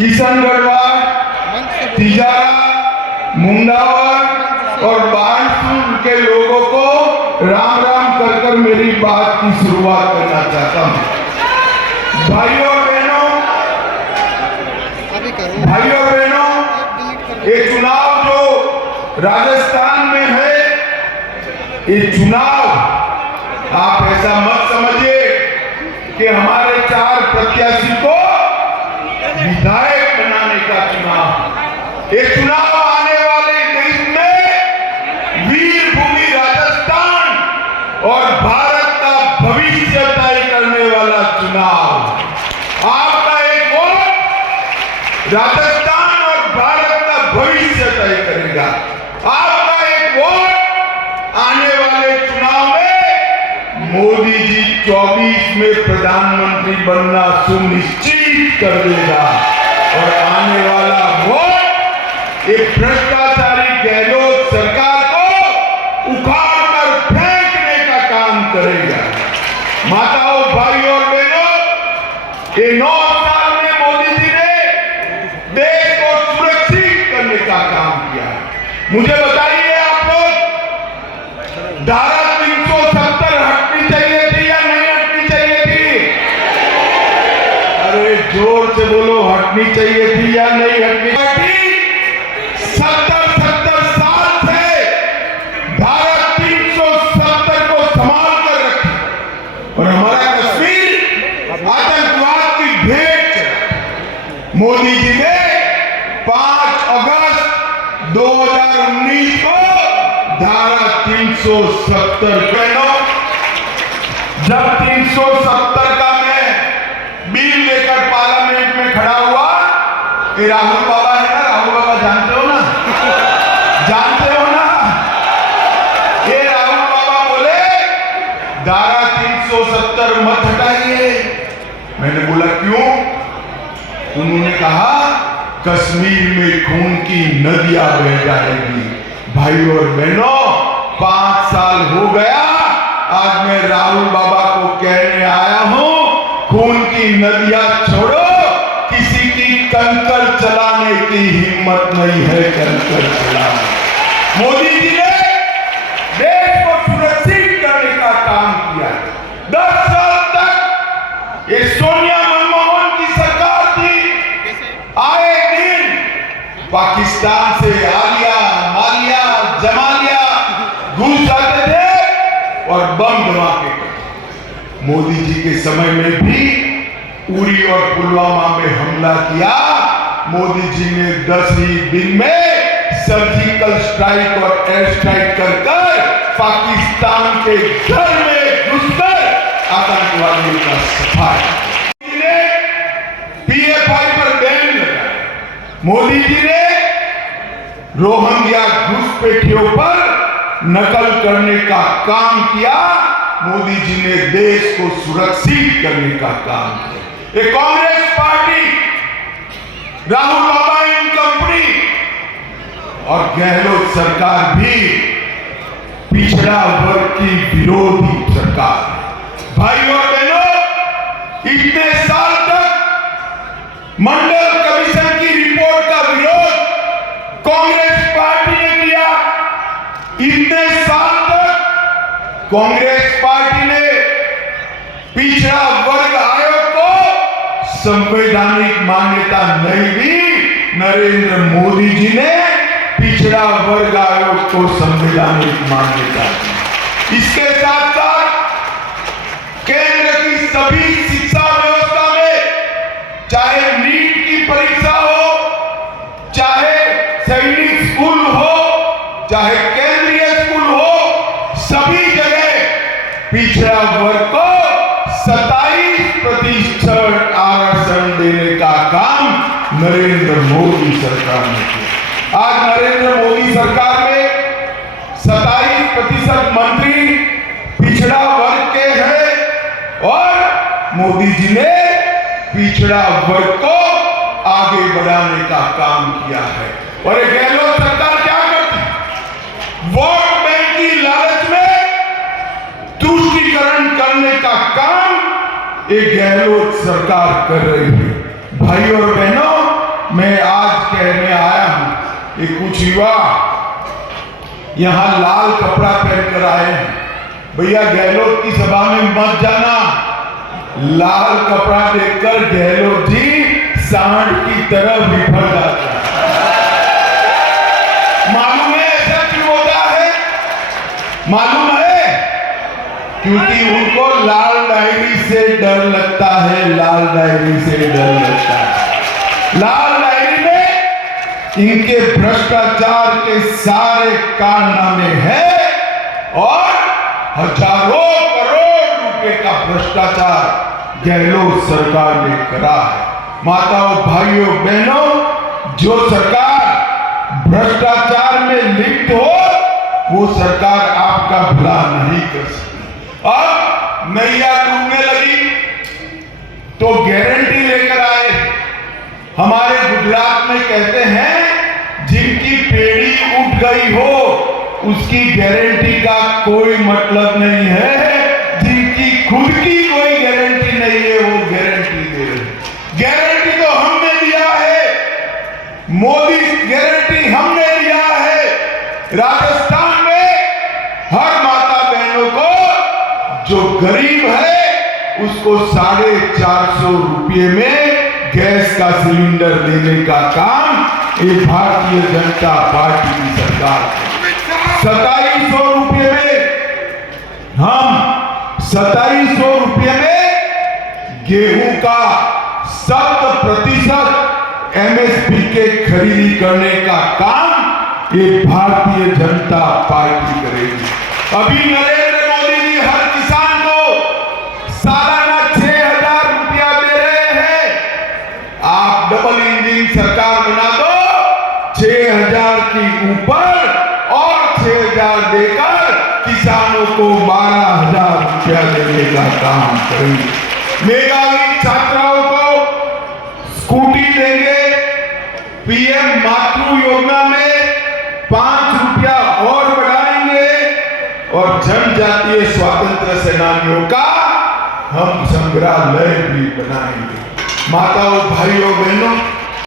किशनगढ़, तिजारा, मुंडावर और बानसूर के लोगों को राम राम कर मेरी बात की शुरुआत करना चाहता हूं। भाइयों और बहनों, ये चुनाव जो राजस्थान में है, ये चुनाव आप ऐसा मत समझिए कि हमारे 4 प्रत्याशी को विधायक बनाने का चुनाव। ये चुनाव आने वाले दिन में वीर भूमि राजस्थान और भारत का भविष्य तय करने वाला चुनाव। आपका एक वोट राजस्थान और भारत का भविष्य तय करेगा। आपका एक वोट आने वाले चुनाव में मोदी जी 24 में प्रधानमंत्री बनना सुनिश्चित कर देगा और आने वाला वोट एक भ्रष्टाचारी गहलोत सरकार को उखाड़ कर फेंकने का काम करेगा। माताओं, भाइयों और बहनों, ये 9 साल में मोदी जी ने देश को सुरक्षित करने का काम किया। मुझे बताइए, आप लोग धारा 370 हटनी चाहिए थी या नहीं हटनी चाहिए थी? अरे जोर से बोलो, हटनी चाहिए थी या नहीं हटनी चाहिए? 70 साल से धारा 370 को संभाल कर रखी और हमारा कश्मीर आतंकवाद की भेंट चढ़ा। मोदी जी ने 5 अगस्त 2019 को धारा 370 जब 370 का मैं बिल लेकर पार्लियामेंट में खड़ा हुआ, कि राहुल बाबा है ना, राहुल बाबा जानते हो ना, जानते हो ना, ये राहुल बाबा बोले धारा 370 मत हटाइए। मैंने बोला क्यों? उन्होंने कहा कश्मीर में खून की नदियां बह जाएगी। भाइयों और बहनों, 5 साल हो गया, आज मैं राहुल बाबा को कहने आया हूं, खून की नदियां छोड़ो, किसी की कंकर चलाने की हिम्मत नहीं है कंकर चलाने। मोदी जी ने देश को सुरक्षित करने का काम किया। 10 साल तक ये सोनिया मनमोहन की सरकार थी, आए दिन पाकिस्तान से आलिया, मालिया, जमालिया घुस जाते थे और बम धमाके करते। मोदी जी के समय में भी उरी और पुलवामा में हमला किया। मोदी जी ने 10 ही दिन में सर्जिकल स्ट्राइक और एयर स्ट्राइक कर पाकिस्तान के घर में घुसकर आतंकवादियों का सफाया। मोदी ने PFI पर बैन लगाया। मोदी जी ने रोहिंग्या घुसपैठियों पर नकल करने का काम किया। मोदी जी ने देश को सुरक्षित करने का काम किया। ये कांग्रेस पार्टी, राहुल बाबा इन कंपनी और गहलोत सरकार भी पिछड़ा वर्ग की विरोधी सरकार है। भाइयों और बहनों, इतने साल तक मंडल कमीशन की रिपोर्ट का विरोध कांग्रेस पार्टी ने किया। इतने साल तक कांग्रेस पार्टी ने पिछड़ा वर्ग आयोग को संवैधानिक मान्यता नहीं दी। नरेंद्र मोदी जी ने पिछड़ा वर्ग आयोग को संवैधानिक मान्यता दी। इसके साथ साथ केंद्र की सभी शिक्षा व्यवस्था में, चाहे नीट की परीक्षा हो, चाहे सैनिक स्कूल हो, चाहे केंद्रीय स्कूल हो, सभी जगह पिछड़ा वर्ग को 27% आरक्षण देने का काम नरेंद्र मोदी सरकार ने किया। आज नरेंद्र मोदी सरकार में 27% मंत्री पिछड़ा वर्ग के हैं और मोदी जी ने पिछड़ा वर्ग को आगे बढ़ाने का काम किया है। और ये गहलोत सरकार क्या करती है? वोट बैंक की लालच में तुष्टीकरण करने का काम ये गहलोत सरकार कर रही है। भाइयों और बहनों, कुछ युवा यहां लाल कपड़ा पहनकर आए हैं। भैया गहलोत की सभा में मत जाना, लाल कपड़ा देखकर गहलोत जी सांड की तरह बिफर जाते हैं। मालूम है ऐसा क्यों होता है? मालूम है क्योंकि उनको लाल डायरी से डर लगता है, लाल डायरी से डर लगता है। लाल डायरी में इनके भ्रष्टाचार के सारे कारनामे हैं और हजारों करोड़ रुपए का भ्रष्टाचार गहलोत सरकार ने करा है। माताओं, भाइयों, बहनों, जो सरकार भ्रष्टाचार में लिप्त हो वो सरकार आपका भला नहीं कर सकती। अब नैया डूबने लगी तो गारंटी लेकर आए। हमारे गुजरात में कहते हैं जिनकी पेड़ी उठ गई हो उसकी गारंटी का कोई मतलब नहीं है, जिनकी खुद की कोई गारंटी नहीं है वो गारंटी दे रहे। गारंटी तो हमने दिया है, मोदी गारंटी हमने दिया है। राजस्थान में हर माता बहनों को जो गरीब है उसको 450 रुपये में गैस का सिलेंडर देने का काम ये भारतीय जनता पार्टी की सरकार है। 2700 रुपये में हम 2700 रुपये में गेहूं का 7% MSP के खरीदी करने का काम ये भारतीय जनता पार्टी करेगी। अभी नरेंद्र मोदी जी हर किसान को सालाना 6000 रुपया दे रहे हैं। आप डबल इंजन सरकार बना दो, 6000 की ऊपर और 6000 देकर किसानों को 12000 रुपया देने का काम करेंगे। मेधावी छात्राओं को स्कूटी देंगे। PM मातृ योजना में 5 रुपया और बढ़ाएंगे और जनजातीय स्वतंत्र सेनानियों का हम संग्रहालय भी बनाएंगे। माताओं, भाइयों, बहनों,